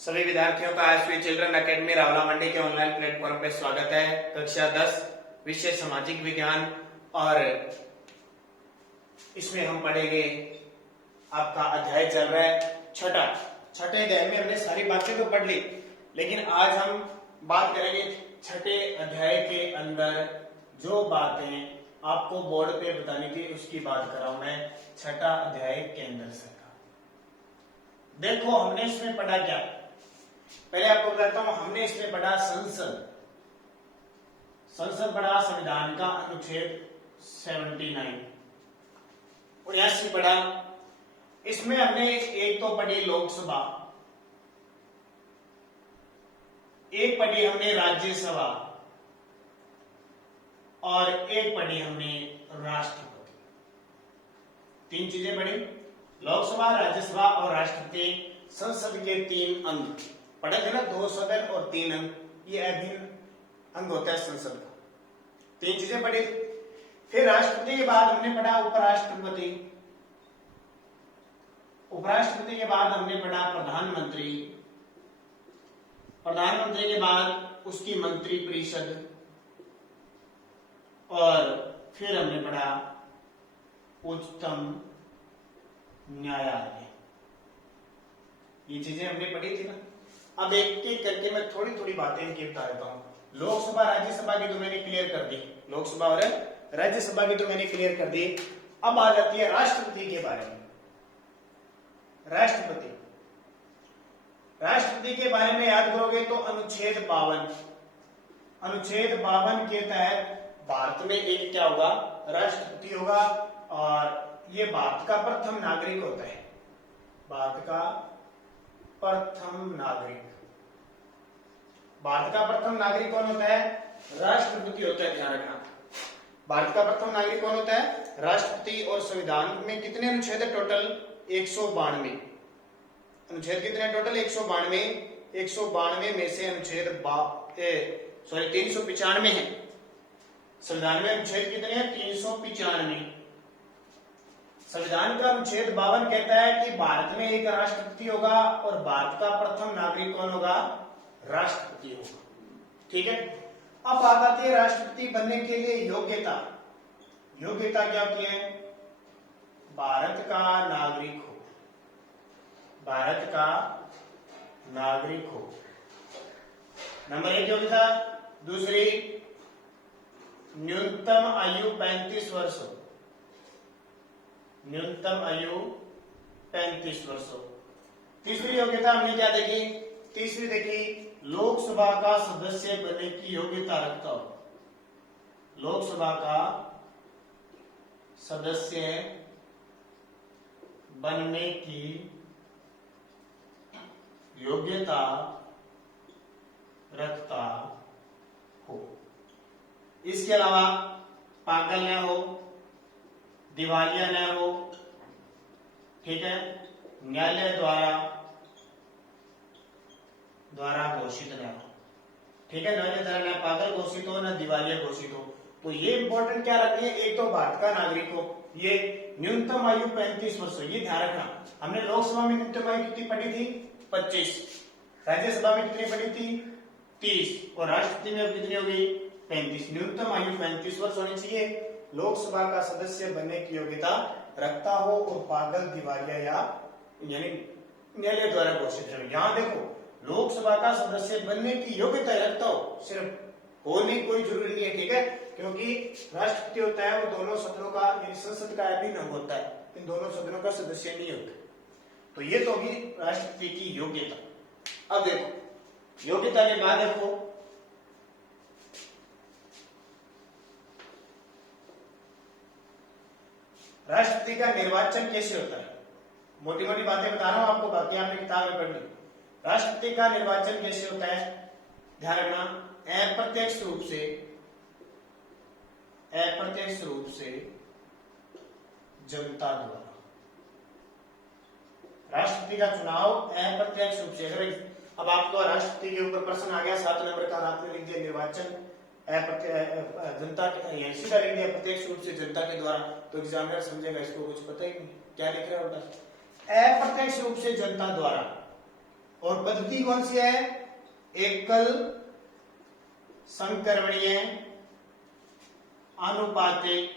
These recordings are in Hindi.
सभी विद्यार्थियों का एसवी चिल्ड्रन एकेडमी रावला मंडी के ऑनलाइन प्लेटफॉर्म पे स्वागत है। कक्षा 10 विषय सामाजिक विज्ञान और इसमें हम पढ़ेंगे। आपका अध्याय चल रहा है छठे अध्याय में हमने सारी बातें तो पढ़ ली, लेकिन आज हम बात करेंगे छठे अध्याय के अंदर जो बातें आपको बोर्ड पे बतानी थी उसकी बात कर रहा हूं मैं। छठा अध्याय केंद्र सरकार। देखो हमने इसमें पढ़ा क्या, पहले आपको बताता हूं। हमने इसमें पढ़ा संसद पढ़ा, संविधान का अनुच्छेद 79 और यहां से पढ़ा। इसमें हमने एक तो पढ़ी लोकसभा, एक पढ़ी हमने राज्यसभा और एक पढ़ी हमने राष्ट्रपति। तीन चीजें पढ़ी, लोकसभा, राज्यसभा और राष्ट्रपति। संसद के तीन अंग पढ़े थे ना, 2 सदन और 3 अंग, ये अभिन्न अंग होता है संसद का। तीन चीजें पढ़ी। फिर राष्ट्रपति के बाद हमने पढ़ा उपराष्ट्रपति, उपराष्ट्रपति के बाद हमने पढ़ा प्रधानमंत्री, प्रधानमंत्री के बाद उसकी मंत्रिपरिषद और फिर हमने पढ़ा उच्चतम न्यायालय। ये चीजें हमने पढ़ी थी ना। अब एक एक करके मैं थोड़ी थोड़ी बातें इनकी बता देता हूं। लोकसभा राज्यसभा की तो मैंने क्लियर कर दी, लोकसभा और राज्यसभा की तो मैंने क्लियर कर दी। अब आ जाती है राष्ट्रपति के बारे में। राष्ट्रपति के बारे में याद करोगे तो अनुच्छेद 52 के तहत भारत में एक क्या होगा, राष्ट्रपति होगा और ये भारत का प्रथम नागरिक होता है। भारत का प्रथम नागरिक कौन होता है? राष्ट्रपति होता है। ध्यान रखना, भारत का प्रथम नागरिक कौन होता है? राष्ट्रपति। और संविधान में कितने अनुच्छेद है टोटल? 192 अनुच्छेद। कितने टोटल? 192। 192 में से अनुच्छेद 395 है। संविधान में अनुच्छेद कितने हैं? 395। संविधान का अनुच्छेद 52 कहता है कि भारत में एक राष्ट्रपति होगा और भारत का प्रथम नागरिक कौन होगा? राष्ट्रपति होगा। ठीक है। अब बात आती है राष्ट्रपति बनने के लिए योग्यता। योग्यता क्या होती है? भारत का नागरिक हो, भारत का नागरिक हो, नंबर 1 योग्यता। दूसरी, न्यूनतम आयु 35 वर्ष हो, न्यूनतम आयु 35 वर्ष हो। तीसरी योग्यता हमने क्या देखी? तीसरी देखी, लोकसभा का सदस्य बनने की योग्यता रखता हो, लोकसभा का सदस्य बनने की योग्यता रखता हो। इसके अलावा पागल न हो, दिवालिया न हो, ठीक है, न्यायालय द्वारा घोषित न हो। ठीक है, न्यायालय द्वारा न पागल घोषित हो न दिवालिया घोषित हो। तो ये इंपॉर्टेंट क्या रखनी है? एक तो भारत का नागरिक हो, ये न्यूनतम आयु 35 वर्ष हो, ये ध्यान रखना। हमने लोकसभा में न्यूनतम आयु कितनी पढ़ी थी? 25। राज्यसभा में कितनी पढ़ी थी? 30। और राष्ट्रपति में अब कितनी हो गई? 35। न्यूनतम आयु 35 वर्ष होनी चाहिए, लोकसभा का सदस्य बनने की योग्यता रखता हो और पागल, दिवालिया या यानी न्यायालय द्वारा घोषित हो। यहां देखो, लोकसभा का सदस्य बनने की योग्यता रखता हो, सिर्फ होने कोई जरूरी नहीं है। ठीक है, क्योंकि राष्ट्रपति होता है वो दोनों सदनों का यानी संसद का अभिन्न अंग होता है, इन दोनों सदनों का सदस्य नहीं होता। तो ये तो होगी राष्ट्रपति की योग्यता। अब देखो, योग्यता के बाद देखो राष्ट्रपति का निर्वाचन कैसे होता है। मोटी मोटी बातें बता रहा हूं आपको, बाकी आपने किताब में पढ़ ली। राष्ट्रपति का निर्वाचन कैसे होता है? ध्यान रखना, अप्रत्यक्ष रूप से जनता द्वारा। राष्ट्रपति का चुनाव अप्रत्यक्ष रूप से। अगर अब आपको राष्ट्रपति के ऊपर प्रश्न आ गया 7 नंबर का, आपने लिख दिया निर्वाचन जनता के, सीधा लिख दिया प्रत्यक्ष रूप से जनता के द्वारा, तो एग्जामिनर समझेगा इसको कुछ पता ही नहीं क्या लिख रहा है। अप्रत्यक्ष रूप से जनता द्वारा और पद्धति कौन सी है? एकल संक्रमणीय आनुपातिक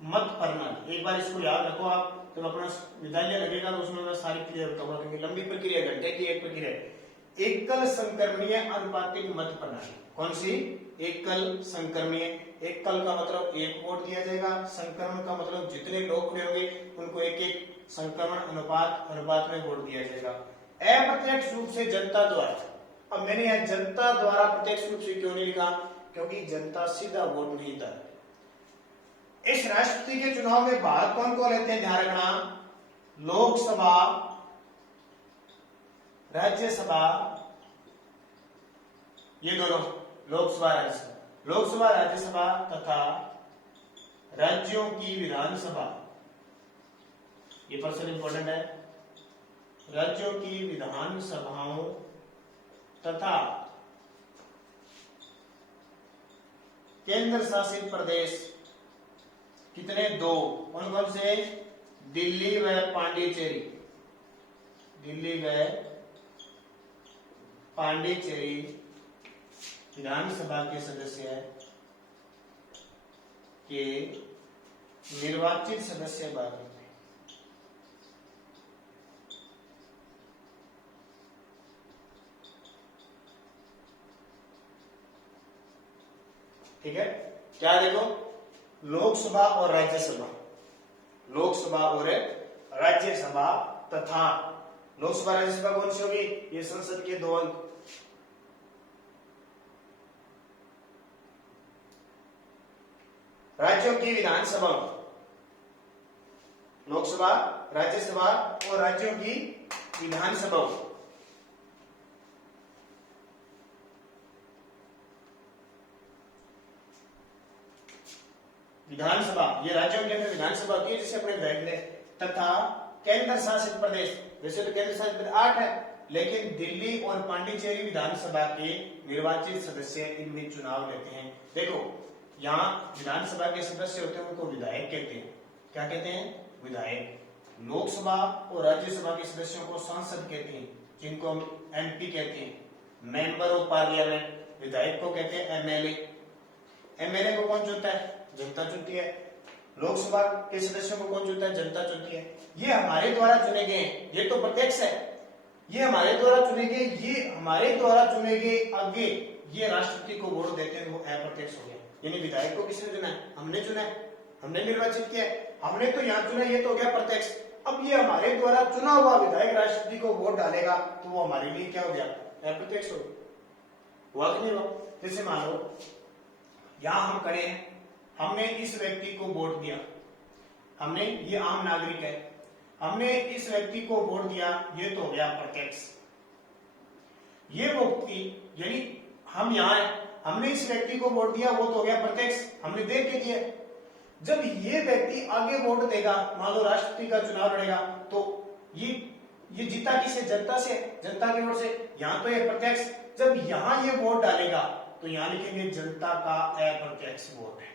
मत प्रणाली। एक बार इसको याद रखो आप, जब अपना विद्यालय लगेगा तो उसमें मैं सारी क्लियर बताऊंगा, क्योंकि लंबी प्रक्रिया, घंटे की एक प्रक्रिया है। एकल संक्रमणीय आनुपातिक मत प्रणाली कौन सी? एकल संक्रमणीय। एकल का मतलब एक वोट दिया जाएगा, संक्रमण का मतलब जितने लोग खड़े होंगे उनको एक एक संक्रमण अनुपात में वोट दिया जाएगा। अप्रत्यक्ष रूप से जनता द्वारा। अब मैंने यह जनता द्वारा प्रत्यक्ष रूप से क्यों नहीं लिखा? क्योंकि जनता सीधा वोट नहीं देता। इस राष्ट्रपति के चुनाव में भाग कौन कौन लेते हैं? ध्यान रखना, लोकसभा, राज्यसभा, ये दोनों, लोकसभा राज्यसभा, लोकसभा राज्यसभा तथा राज्यों की विधानसभा। ये पर्सन इंपॉर्टेंट है। राज्यों की विधानसभाओं तथा केंद्र शासित प्रदेश। कितने? 2। कौन कौन से? दिल्ली व पांडिचेरी। दिल्ली व पांडिचेरी विधानसभा के सदस्य के निर्वाचित सदस्य भाग लेते हैं। ठीक है, क्या देखो, लोकसभा और राज्यसभा, लोकसभा और राज्यसभा तथा लोकसभा राज्यसभा कौन सी होगी? ये संसद के 2 अंग। राज्यों की विधानसभा, लोकसभा, राज्यसभा और राज्यों की विधानसभा। विधानसभा, ये राज्यों के अंदर विधानसभा होती है, जिसे अपने विधायक ने, तथा केंद्र शासित प्रदेश। वैसे तो केंद्र शासित प्रदेश 8 है, लेकिन दिल्ली और पांडिचेरी विधानसभा के निर्वाचित सदस्य इनमें चुनाव लेते हैं। देखो, यहाँ विधानसभा के सदस्य होते हैं, उनको विधायक कहते हैं। क्या कहते हैं? विधायक। लोकसभा और राज्यसभा के सदस्यों को सांसद कहते हैं, जिनको हम एमपी कहते हैं, मेंबर ऑफ पार्लियामेंट। विधायक को कहते हैं एमएलए। एमएलए को कौन चुनता है? जनता चुनती है। लोकसभा के सदस्यों को कौन चुनता है? जनता चुनती है। ये हमारे द्वारा चुने गए हैं, ये तो प्रत्यक्ष है। ये हमारे द्वारा चुने गए, ये हमारे द्वारा चुने गए, आगे ये राष्ट्रपति को वोट देते हैं, वो अप्रत्यक्ष हो गया। यानी विधायक को किसने चुना है? हमने चुना है, हमने निर्वाचित किया है, हमने तो यहाँ चुना, ये तो हो गया प्रत्यक्ष। अब ये हमारे द्वारा चुना हुआ विधायक राष्ट्रपति को वोट डालेगा तो वो हमारे लिए क्या हो गया? अप्रत्यक्ष हो गया। हुआ कि नहीं हुआ? जैसे मान लो यहां हम खड़े हैं, हमने इस व्यक्ति को वोट दिया, हमने, ये आम नागरिक है, हमने इस व्यक्ति को वोट दिया, ये तो हो गया प्रत्यक्ष। ये व्यक्ति, यानी हम यहाँ हैं, हमने इस व्यक्ति को वोट दिया, वो तो हो गया प्रत्यक्ष, हमने देख के दिया। जब ये व्यक्ति आगे वोट देगा, मान लो राष्ट्रपति का चुनाव लड़ेगा, तो ये जीता किससे? जनता से, जनता के वोट से। यहाँ तो ये प्रत्यक्ष। जब यहाँ ये वोट डालेगा तो यहाँ लिखेंगे जनता का अप्रत्यक्ष वोट है,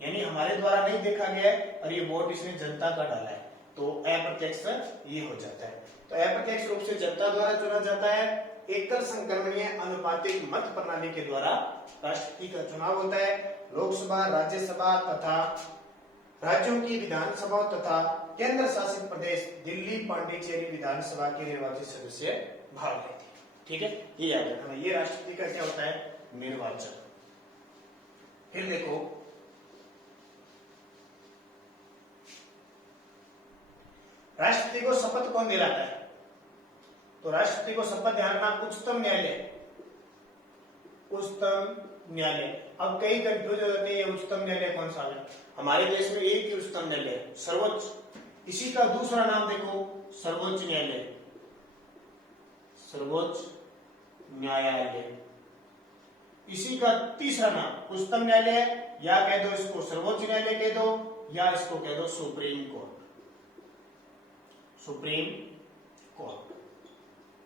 यानी हमारे द्वारा नहीं देखा गया है और ये वोट इसने जनता का डाला है, तो अप्रत्यक्ष ये हो जाता है। तो अप्रत्यक्ष रूप से जनता द्वारा चुना जाता है। एकल संक्रमणीय अनुपातिक मत प्रणाली के द्वारा राष्ट्रपति का चुनाव होता है। लोकसभा, राज्यसभा तथा राज्यों की विधानसभा तथा केंद्र शासित प्रदेश दिल्ली, पांडिचेरी विधानसभा के निर्वाचित सदस्य भाग लेते हैं। ठीक है, ये याद रखना। ये राष्ट्रपति का क्या होता है? निर्वाचन। फिर देखो, राष्ट्रपति को शपथ कौन दिलाता है? तो राष्ट्रपति को शपथ, ध्यान रखना, उच्चतम न्यायालय। उच्चतम न्यायालय। अब कई कंफ्यूज हो जाते हैं, ये उच्चतम न्यायालय कौन सा है? हमारे देश में एक ही उच्चतम न्यायालय है, सर्वोच्च। इसी का दूसरा नाम देखो, सर्वोच्च न्यायालय। सर्वोच्च न्यायालय। इसी का तीसरा नाम उच्चतम न्यायालय, या कह दो इसको सर्वोच्च न्यायालय कह दो, या इसको कह दो सुप्रीम कोर्ट। सुप्रीम कोर्ट,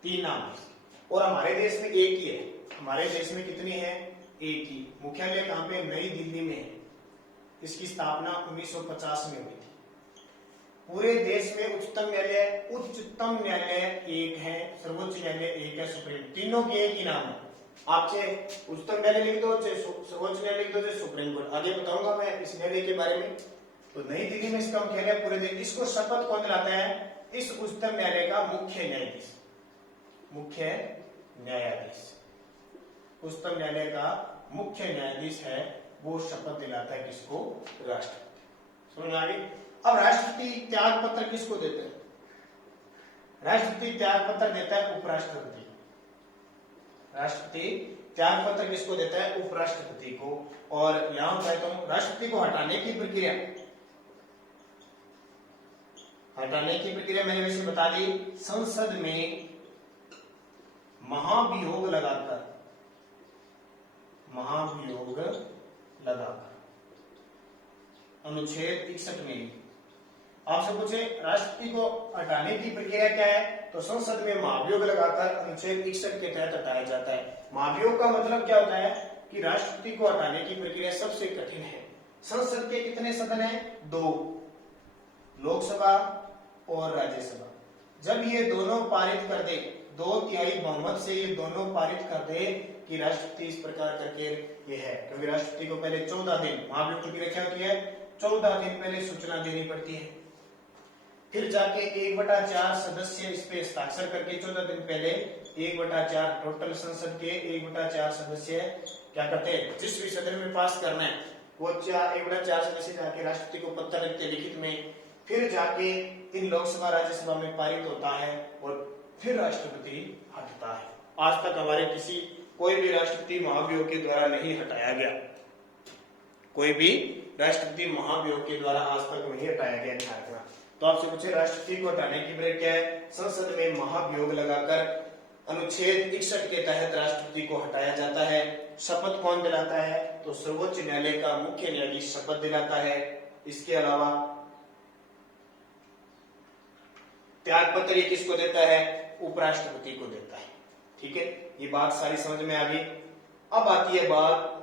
3 नाम है। और हमारे देश में एक ही है। हमारे देश में कितनी है? एक ही। मुख्यालय कहां पे? नई दिल्ली में है। इसकी स्थापना 1950 में हुई थी। पूरे देश में उच्चतम न्यायालय एक है, सर्वोच्च न्यायालय एक है, सुप्रीम, तीनों के एक ही नाम है। आपसे उच्चतम न्यायालय लिख दो, चाहे सर्वोच्च न्यायालय लिख दो, चाहे सुप्रीम कोर्ट, आगे बताऊंगा मैं इस न्यायालय के बारे में। तो नई दिल्ली में इसका मुख्यालय है, पूरे देश। इसको शपथ कौन दिलाता है? इस उच्चतम न्यायालय का मुख्य न्यायाधीश, उच्चतम न्यायालय का मुख्य न्यायाधीश है, वो शपथ दिलाता है किसको? राष्ट्रपति। समझ आ गई? अब राष्ट्रपति त्याग पत्र किसको देते हैं? राष्ट्रपति त्याग पत्र देता है उपराष्ट्रपति। राष्ट्रपति त्याग पत्र किसको देता है? उपराष्ट्रपति को। और यहां कहता हूं राष्ट्रपति को हटाने की प्रक्रिया मैंने वैसे बता दी, संसद में महाभियोग लगाकर अनुच्छेद 61 में आपसे पूछे राष्ट्रपति को हटाने की प्रक्रिया क्या है, तो संसद में महाभियोग लगाकर अनुच्छेद 61 के तहत हटाया जाता है। महाभियोग का मतलब क्या होता है कि राष्ट्रपति को हटाने की प्रक्रिया सबसे कठिन है। संसद के कितने सदन हैं? 2, लोकसभा और राज्यसभा। जब ये दोनों पारित कर दे, 2/3 बहुमत से ये दोनों पारित कर दे कि राष्ट्रपति इस प्रकार करके ये है, क्योंकि राष्ट्रपति को पहले 14 दिन महाभियोग की प्रक्रिया होती है, 14 दिन पहले सूचना देनी पड़ती है, फिर जाके 1/4 सदस्य इस पे हस्ताक्षर करके 14 दिन पहले 1/4 टोटल संसद के 1/4 सदस्य क्या करते हैं, जिस भी सदन में पास करना है वो 1/4 सदस्य जाके राष्ट्रपति को पत्र लिखते लिखित में, फिर जाके इन लोकसभा राज्यसभा में पारित होता है और फिर राष्ट्रपति हटता है। आज तक हमारे कोई भी राष्ट्रपति महाभियोग के द्वारा नहीं हटाया गया, कोई भी राष्ट्रपति महाभियोग के द्वारा आज तक नहीं हटाया गया। ध्यान रखना। तो आपसे पूछे राष्ट्रपति को हटाने की प्रक्रिया क्या है? संसद में महाभियोग लगाकर अनुच्छेद 61 के तहत राष्ट्रपति को हटाया जाता है। शपथ कौन दिलाता है? तो सर्वोच्च न्यायालय का मुख्य न्यायाधीश शपथ दिलाता है। इसके अलावा त्याग पत्र ये किसको देता है? उपराष्ट्रपति को देता है। ठीक है, ये बात सारी समझ में आ गई। अब आती है बात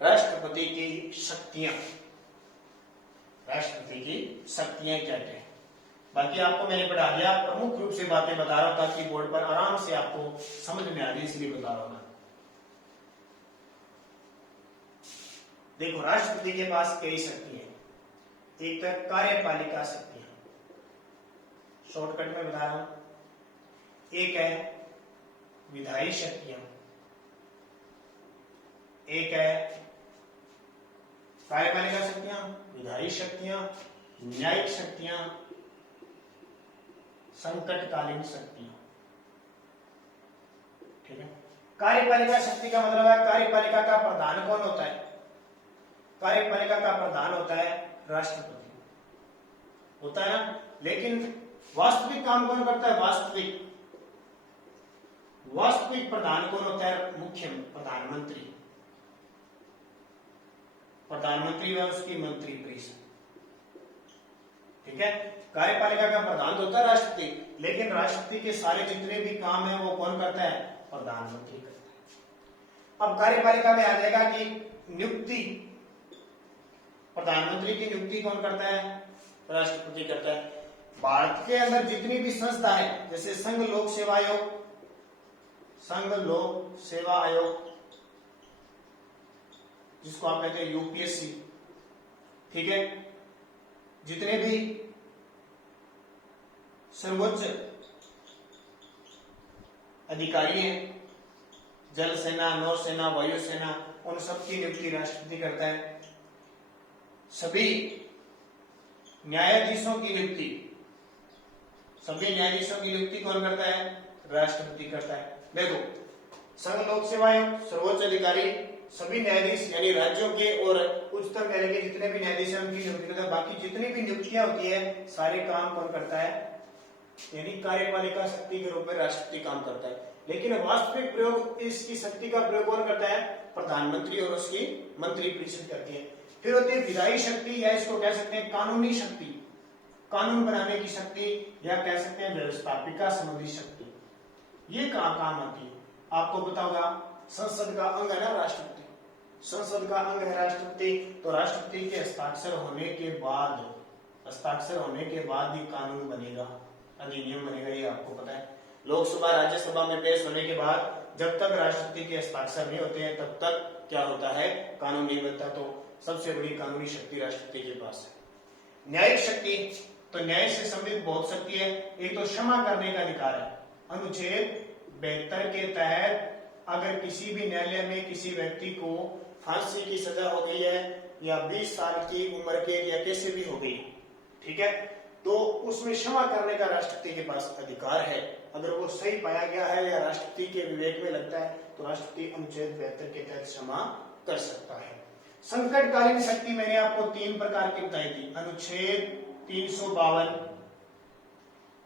राष्ट्रपति की शक्तियां। राष्ट्रपति की शक्तियां क्या क्या है? बाकी आपको मैंने पढ़ा दिया, प्रमुख रूप से बातें बता रहा हूं ताकि बोर्ड पर आराम से आपको समझ में आ रही, इसलिए बता रहा हूं। देखो, राष्ट्रपति के पास कई शक्तियां, एक तो कार्यपालिका शक्तियां, शॉर्टकट में बता रहा हूं। एक है विधायी शक्तियां, एक है कार्यपालिका शक्तियां, विधायी शक्तियां, न्यायिक शक्तियां, संकटकालीन शक्तियां। ठीक है, कार्यपालिका शक्ति का मतलब है कार्यपालिका का प्रधान कौन होता है? कार्यपालिका का प्रधान होता है राष्ट्रपति, होता है ना। लेकिन वास्तविक काम कौन करता है? वास्तविक प्रधान कौन होता है? मुख्य प्रधानमंत्री, प्रधानमंत्री व उसकी मंत्री परिषद। ठीक है, कार्यपालिका का प्रधान होता है राष्ट्रपति, लेकिन राष्ट्रपति के सारे जितने भी काम है वो कौन करता है? प्रधानमंत्री करता है। अब कार्यपालिका में आ जाएगा कि नियुक्ति, प्रधानमंत्री की नियुक्ति कौन करता है? राष्ट्रपति करता है। भारत के अंदर जितनी भी संस्था है, जैसे संघ लोक सेवा आयोग, जिसको आप कहते हैं यूपीएससी, ठीक है, जितने भी सर्वोच्च अधिकारी हैं, जल सेना, नौसेना, वायुसेना, उन सबकी नियुक्ति राष्ट्रपति करता है। सभी न्यायाधीशों की नियुक्ति कौन करता है? राष्ट्रपति करता है। देखो, संघ लोक सेवा आयोग, सर्वोच्च अधिकारी, सभी न्यायाधीश यानी राज्यों के और उच्चतम न्यायालय के जितने भी न्यायाधीश हैं उनकी नियुक्ति करता है। बाकी जितनी भी नियुक्तियां होती है सारे काम कौन करता है? यानी कार्यपालिका शक्ति के रूप में राष्ट्रपति काम करता है। लेकिन वास्तविक प्रयोग, इसकी शक्ति का प्रयोग कौन करता है? प्रधानमंत्री और उसकी मंत्री परिषद करती है। फिर होती है विधायी शक्ति, या इसको कह सकते हैं कानूनी शक्ति, कानून बनाने की शक्ति, या कह सकते हैं व्यवस्थापिका संबंधी शक्ति। ये कहाँ काम आती है? आपको पता होगा, संसद का अंग है ना राष्ट्रपति, संसद का अंग है राष्ट्रपति, तो राष्ट्रपति के हस्ताक्षर होने के बाद ही कानून बनेगा, अधिनियम बनेगा, ये आपको पता है। लोकसभा राज्यसभा में पेश होने के बाद जब तक राष्ट्रपति के हस्ताक्षर नहीं होते हैं तब तक क्या होता है, कानून नहीं बनता। तो सबसे बड़ी कानूनी शक्ति राष्ट्रपति के पास है। न्यायिक शक्ति, तो न्याय से संबंधित बहुत शक्ति है। एक तो क्षमा करने का अधिकार है। अनुच्छेद 72 के तहत अगर किसी भी न्यायालय में किसी व्यक्ति को फांसी की सजा हो गई है या 20 साल की उम्र के या कैसे भी हो गई, ठीक है, तो उसमें क्षमा करने का राष्ट्रपति के पास अधिकार है। अगर वो सही पाया गया है या राष्ट्रपति के विवेक में लगता है तो राष्ट्रपति अनुच्छेद 72 के तहत क्षमा कर सकता है। संकटकालीन शक्ति मैंने आपको 3 प्रकार की बताई थी, अनुच्छेद 352,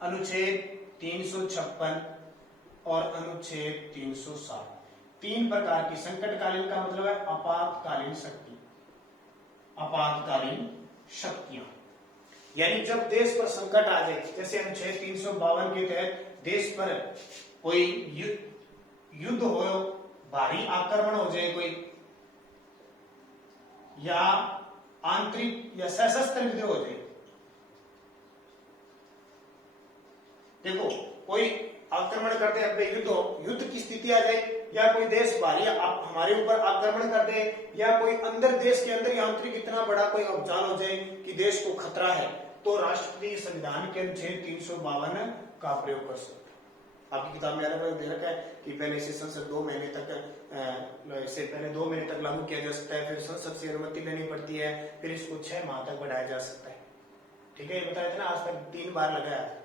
अनुच्छेद 356 और अनुच्छेद 360। 3 प्रकार की। संकटकालीन का मतलब है आपातकालीन शक्ति, आपातकालीन शक्तियां, यानी जब देश पर संकट आ जाए, जैसे अनुच्छेद 352 के तहत देश पर कोई युद्ध हो, भारी आक्रमण हो जाए कोई, या आंतरिक या सशस्त्र युद्ध हो जाए। देखो, कोई आक्रमण करते हैं, युद्ध की स्थिति आ जाए, या कोई देश भारी हमारे ऊपर आक्रमण कर दे, या कोई अंदर देश के अंदर आंतरिक इतना बड़ा कोई अभियान हो जाए कि देश को खतरा है, तो राष्ट्रपति संविधान के अनुच्छेद 352 का प्रयोग कर सकते हैं। आपकी किताब में अलग दे रखा है कि पहले इसे संसद 2 महीने तक, इससे पहले 2 महीने तक लागू किया जा सकता है, फिर संसद से अनुमति लेनी पड़ती है, फिर इसको 6 माह तक बढ़ाया जा सकता है। ठीक है, ये बताया था ना, आज तक 3 बार लगाया था।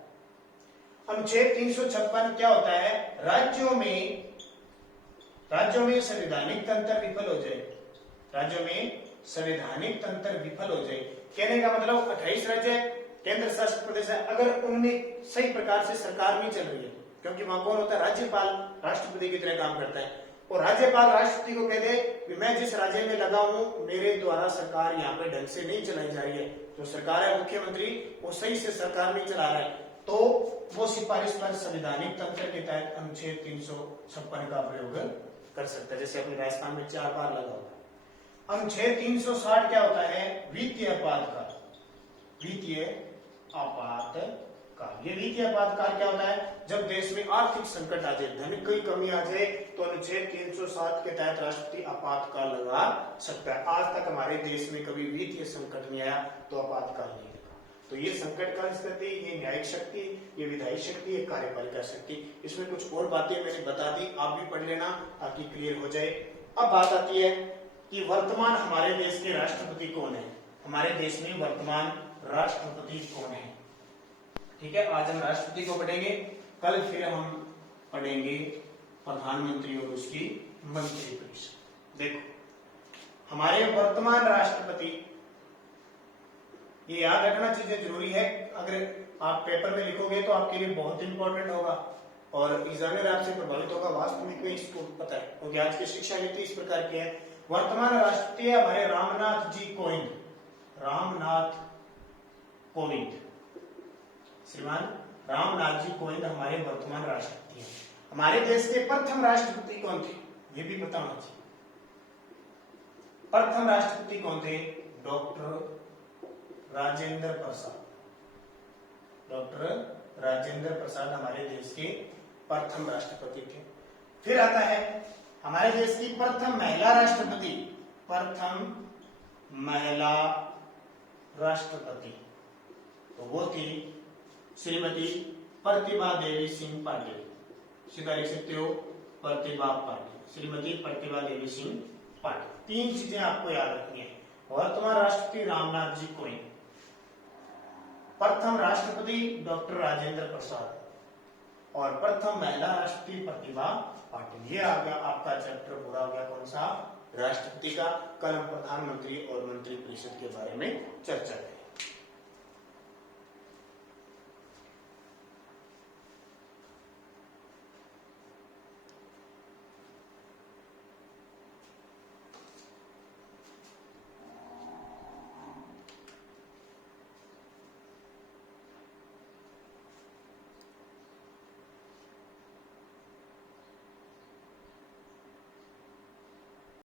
अनुच्छेद 356 क्या होता है, राज्यों में संवैधानिक तंत्र विफल हो जाए, राज्यों में संवैधानिक तंत्र विफल हो जाए, कहने का मतलब 28 राज्य केंद्र शासित प्रदेश है, अगर उनमें सही प्रकार से सरकार नहीं चल रही है, क्योंकि वहां कौन होता है, राज्यपाल राष्ट्रपति की तरह काम करता है, और राज्यपाल राष्ट्रपति को कह दे कि मैं जिस राज्य में लगा हूं मेरे द्वारा सरकार यहाँ पे ढंग से नहीं चलाई जा रही है, जो सरकार है मुख्यमंत्री वो सही से सरकार नहीं चला रहा है, तो वो सिफारिश पर संवैधानिक तंत्र के तहत अनुच्छेद 356 का प्रयोग कर सकता है, जैसे अपने राजस्थान में 4 बार लगा होगा। अनुच्छेद 360 क्या होता है, वित्तीय आपातकाल, वित्तीय आपातकाल। ये वित्तीय आपातकाल क्या होता है, जब देश में आर्थिक संकट आ जाए, धन की कमी आ जाए, तो अनुच्छेद 360 के तहत राष्ट्रपति आपातकाल लगा सकता है। आज तक हमारे देश में कभी वित्तीय संकट नहीं आया तो आपातकाल नहीं लगा। तो ये संकटकालीन शक्ति, ये न्यायिक शक्ति, ये विधायी शक्ति, ये कार्यपालिका शक्ति। इसमें कुछ और बातें मैंने बता दी, आप भी पढ़ लेना ताकि क्लियर हो जाए। अब बात आती है कि वर्तमान हमारे देश के राष्ट्रपति कौन है, हमारे देश में वर्तमान राष्ट्रपति कौन है। ठीक है, आज हम राष्ट्रपति को पढ़ेंगे, कल फिर हम पढ़ेंगे प्रधानमंत्री और उसकी मंत्रिपरिषद। देखो, हमारे वर्तमान राष्ट्रपति, ये याद रखना चीजें जरूरी है, अगर आप पेपर में लिखोगे तो आपके लिए बहुत इंपॉर्टेंट होगा और एग्जामिनर आपसे प्रभावित होगा। वास्तविक में इसको पता है, क्योंकि आज की शिक्षा नीति इस प्रकार की है। वर्तमान राष्ट्रपति है हमारे रामनाथ जी कोविंद, रामनाथ कोविंद, श्रीमान रामनाथ जी कोविंद हमारे वर्तमान राष्ट्रपति हैं। हमारे देश के प्रथम राष्ट्रपति कौन थे, ये भी पता होना चाहिए। प्रथम राष्ट्रपति कौन थे, डॉक्टर राजेंद्र प्रसाद, डॉक्टर राजेंद्र प्रसाद हमारे देश के प्रथम राष्ट्रपति थे। फिर आता है हमारे देश की प्रथम महिला राष्ट्रपति, प्रथम महिला राष्ट्रपति, तो वो थी श्रीमती प्रतिभा देवी सिंह पाटिल। सीधा लिख सकते हो, प्रतिभा पाटिल, श्रीमती प्रतिभा देवी सिंह पाटिल। 3 चीजें आपको याद रखनी है, वर्तमान राष्ट्रपति रामनाथ जी कोविंद, प्रथम राष्ट्रपति डॉक्टर राजेंद्र प्रसाद और प्रथम महिला राष्ट्रपति प्रतिभा पाटिल। ये आ गया आपका चैप्टर पूरा हो गया, कौन सा, राष्ट्रपति का। कल हम प्रधानमंत्री और मंत्रिपरिषद के बारे में चर्चा करेंगे।